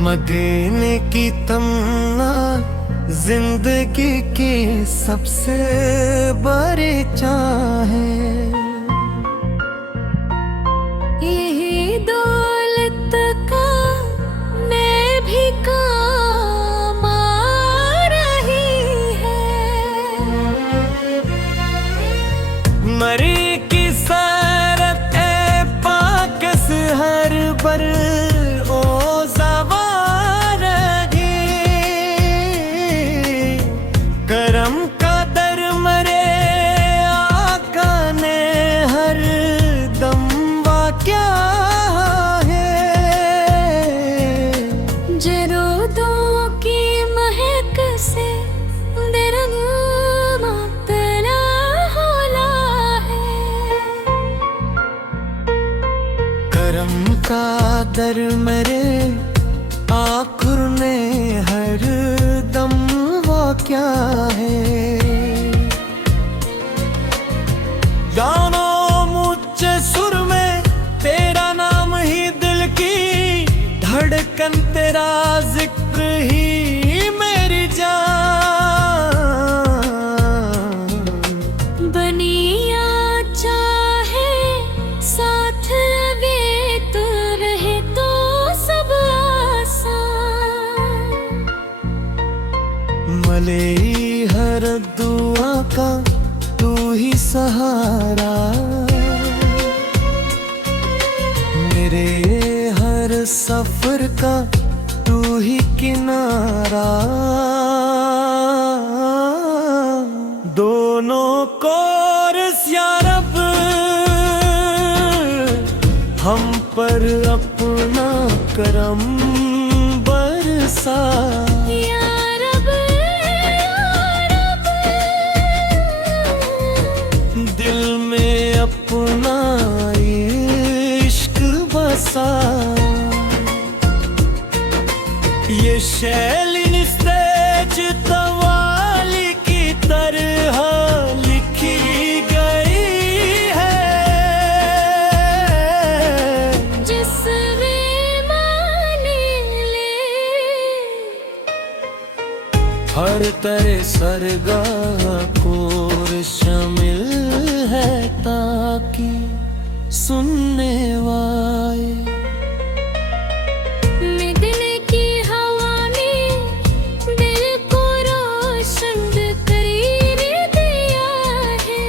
मदीने की तमन्ना जिंदगी की सबसे बड़ी चाहे, यही दौलत का मैं भी काम आ रही है। मरी की सरत ए पाकस हर बर ओ ज़वारगी, करम का दर मरे आका ने हर दम वाक्या है। जरूदों की महक से दिल मुब्तला होला है। करम का दर मेरे आखुर ने हर दम वो क्या है। गानों मुझे सुर में तेरा नाम ही दिल की धड़कन, तेरा जिक्र ही मेरी जान। बनिया चाहे साथ लगे तो रहे तो सब आसान। मले हर दुआ का तू ही सहारा, मेरे हर सफर का तू ही किनारा। दोनों को या रब हम पर अपना करम बरसा। या रब, दिल में अपना इश्क बसा। ये शैली निस्तेज तवाली की तरह लिखी गई है, जिसमें माने ले हर तरह सरगाह को शामिल है, ताकि सुनने वाले मिलने की हवा में दिल को रोशन कर दिया है।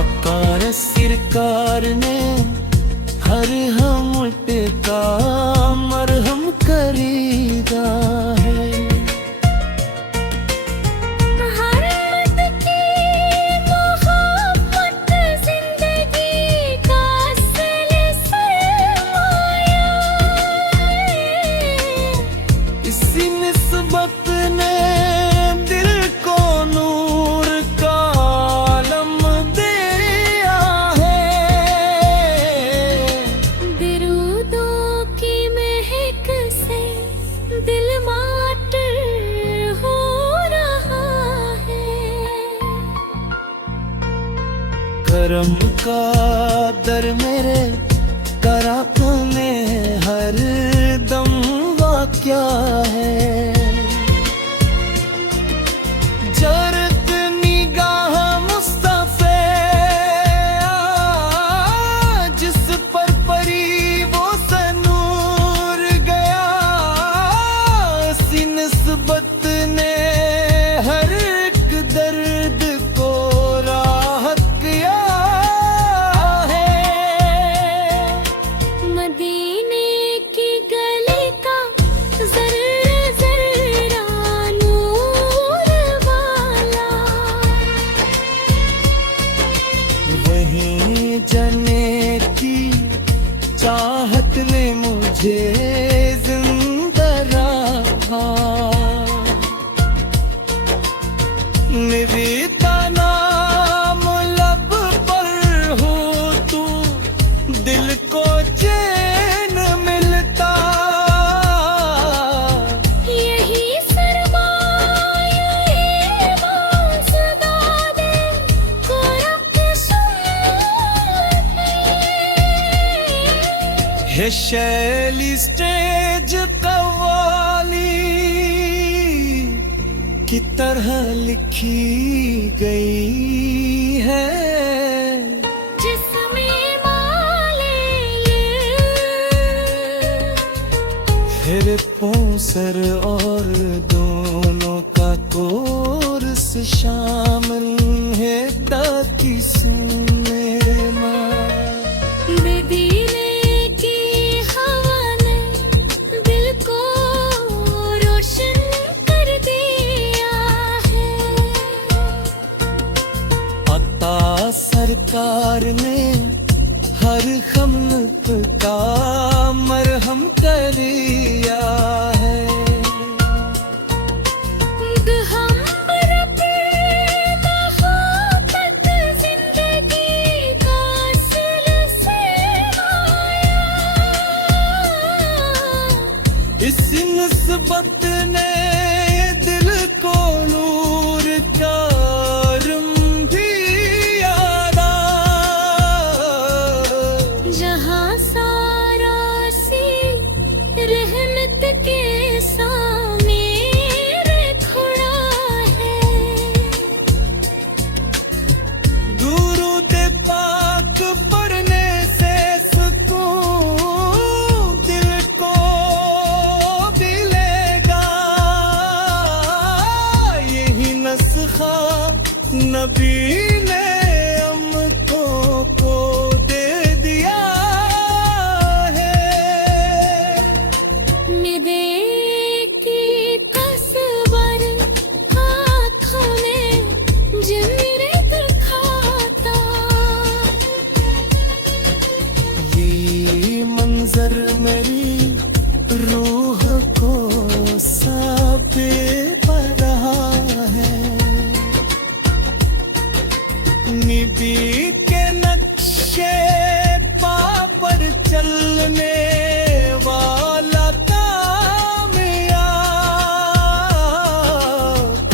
अकार सिरकार ने हर हम का मरहम करीदा है। मोहब्बत की मोहब्बत जिंदगी का असल सरमाया है। इसी निस्बत ने दिल को नूर का आलम दिया है। दरूदों की महक से दिल माटर हो रहा है। करम का दर मेरे करातों में हर दम वाक्या है। जरत निगाह मुस्तफे जिस पर परी वो सनूर गया, सी निस्बत ने हर एक दर्द को राहत किया है। मदीने की गली का जर्रा जर्रा नूर वाला, वहीं जने की चाहत ने मुझे जिंदा रहा। निवेदा नाम लब पर हो तू, दिल को चैन मिलता। यही सरमाया है मौसदा दे को रब सुन। है शैली स्टेज कव्वाली की तरह लिखी गई है, जिसमें माले ये फिर पौसर और दोनों का कोर्स शामिल है, ताकि सुने माँ मदीने की हवा ने दिल को रोशन कर दिया है। अता सरकार ने हर खमत का मरहम करिया है, इस निस्बत ने दिल को नूर का रंग भी यादा, जहाँ सारा सी रहमत के सामने खड़ा है। दुरूद पाक पढ़ने से सुकून दिल को मिलेगा, यही नस्खा नबी ने हमको को दे दिया है। मेरे की तस्वीर आँखों में जमीरे दिखाता, ये मंजर मेरी रूह को साबे पर रहा है, निबी के नक्शे पा पर चलने वाला कामयाब,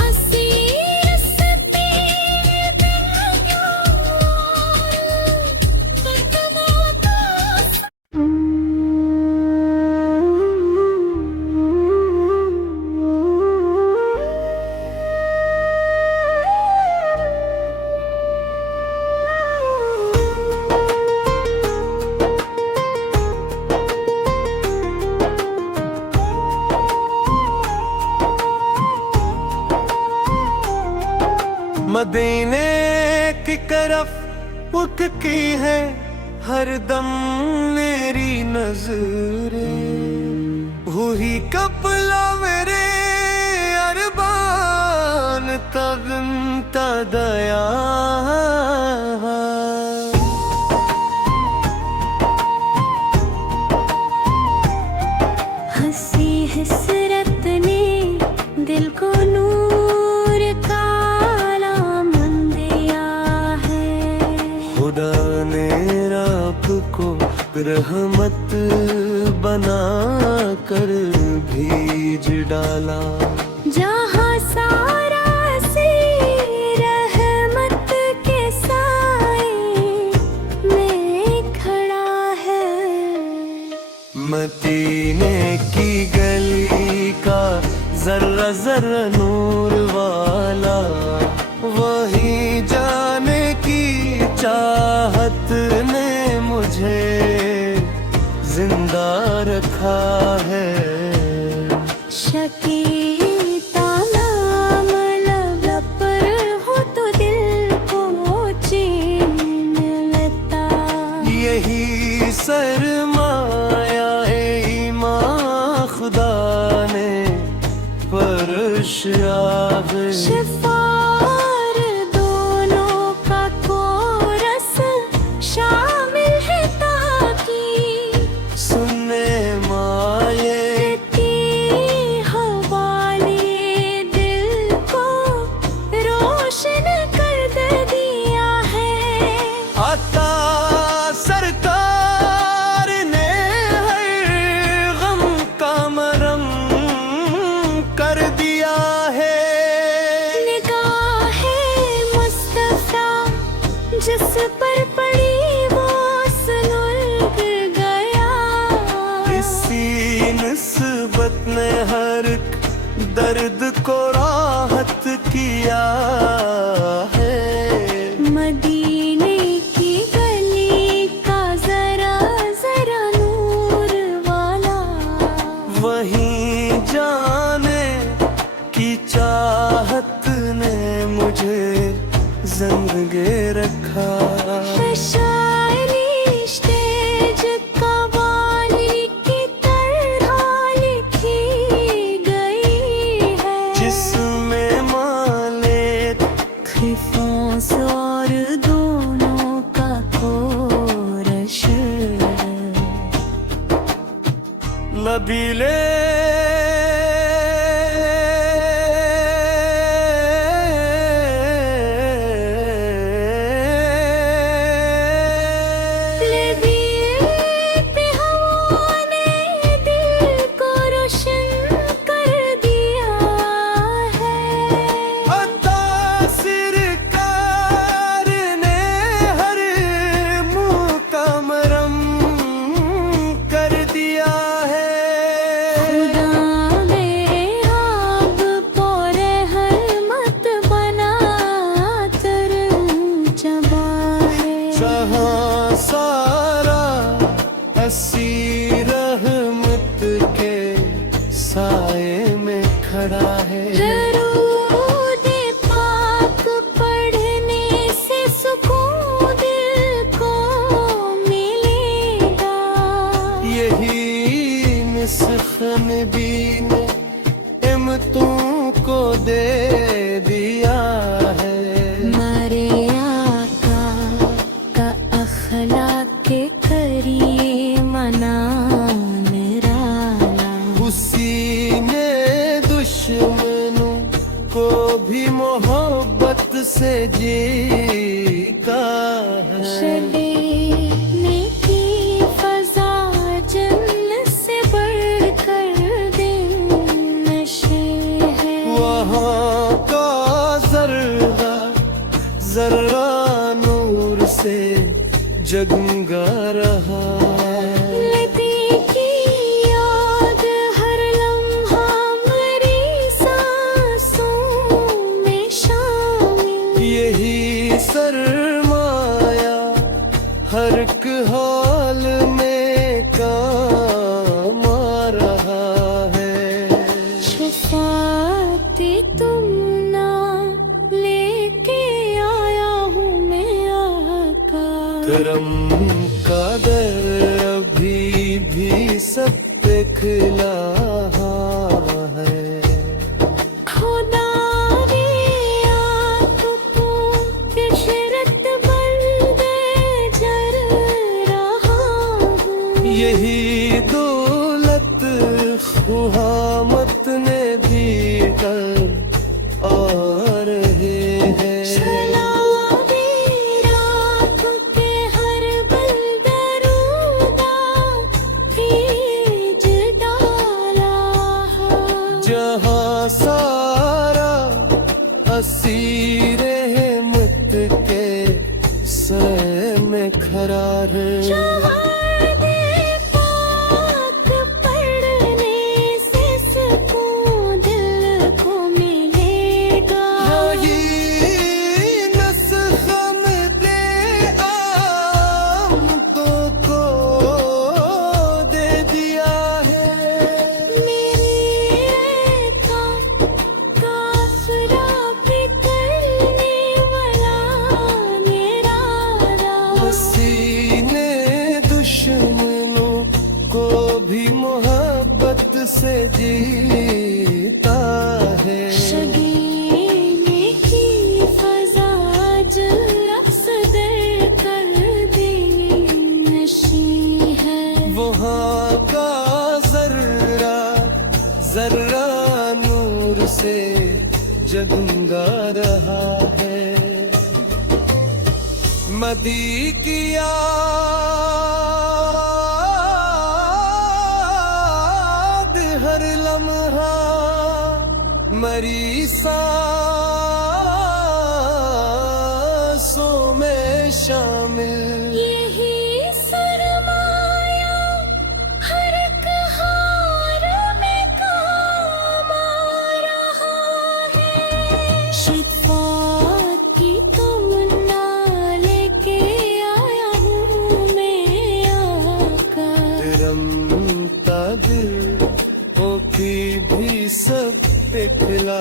असीर सतीर मदीने की तरफ उठती है हर दम मेरी नजरें, हुई कपला मेरे अरबान तब दया। हंसी हसरत ने दिल को नूर का लामन दिया है, खुदा ने रात को रहमत बना कर भीज डाला, जहाँ सारा सी रहमत के साए में खड़ा है। मदीने की गली का जर्रा जर्रा नूर वाला, वही जाने की चाहत ने मुझे जिंदा रखा है। शकी तालाम लब पर हो तो दिल को चीन लेता, यही सरमाया ईमान खुदा ने परशिया है। शिफार दोनों का कोरस शामिल है, ताकि सुनने माये की हवाले दिल को रोशन कर दिया है। आता सरकार ने हर गम का मरहम कर दिया है, दर्द को राहत किया है। मदीने की गली का जरा जरा नूर वाला, वहीं जाने की चाहत ने मुझे ज़िंदगी रखा। शायरी स्टेज कव्वाली की तरह लिखी गई है, जिसमें माले खिफोंस और दोनों का कोरश, लबीले रहमत के साए में खड़ा है। दरूद पाक पढ़ने से सुकून दिल को मिलेगा, यही निस्ख नबी ने हिम्मतों को दे दिया है। मारे आका का अखलाक के करिए मना निराला, उसी ने दुश्मनों को भी मोहब्बत से जीता है। शबीने की फजा जन्नत से बढ़कर दिन नशे है, वहाँ का जर्रा जर्रा नूर से जगमगा रहा है। नदी की याद हर लम्हा मेरी सांसों में शामिल, यही सरमाया हर एक हाल में काम आ रहा है। शफाअते तुम ना लेके आया हूँ मैं आका, करम का दर अभी भी सब पे खिला है। खुदा रे आपको इशरत बंदे जर रहा हूँ, यही दौलत खुहामत ने दी कर आ रहे हैं। सलामी रात के हर बंदरूदा भीज डाला है, जहाँ सारा असीर हिम्मत के सर में खड़ा है। शहादे पाक पढ़ने से सुकून दिल को मिलेगा, यही नस्ख़ दे आमतों को दे दिया है। मेरे काफ़िला पे करने वाला निराला, उसी ने दुश्मनों को भी मोहब्बत से जीता है। शगीने की फजा जरा सदर कर दे नशी है, वहाँ का जर्रा जर्रा नूर से जगमगा रहा है। मदी की याद हर लम्हा मरी सांसों में शामिल, यही सरमाया हर एक हार में काम आ खिला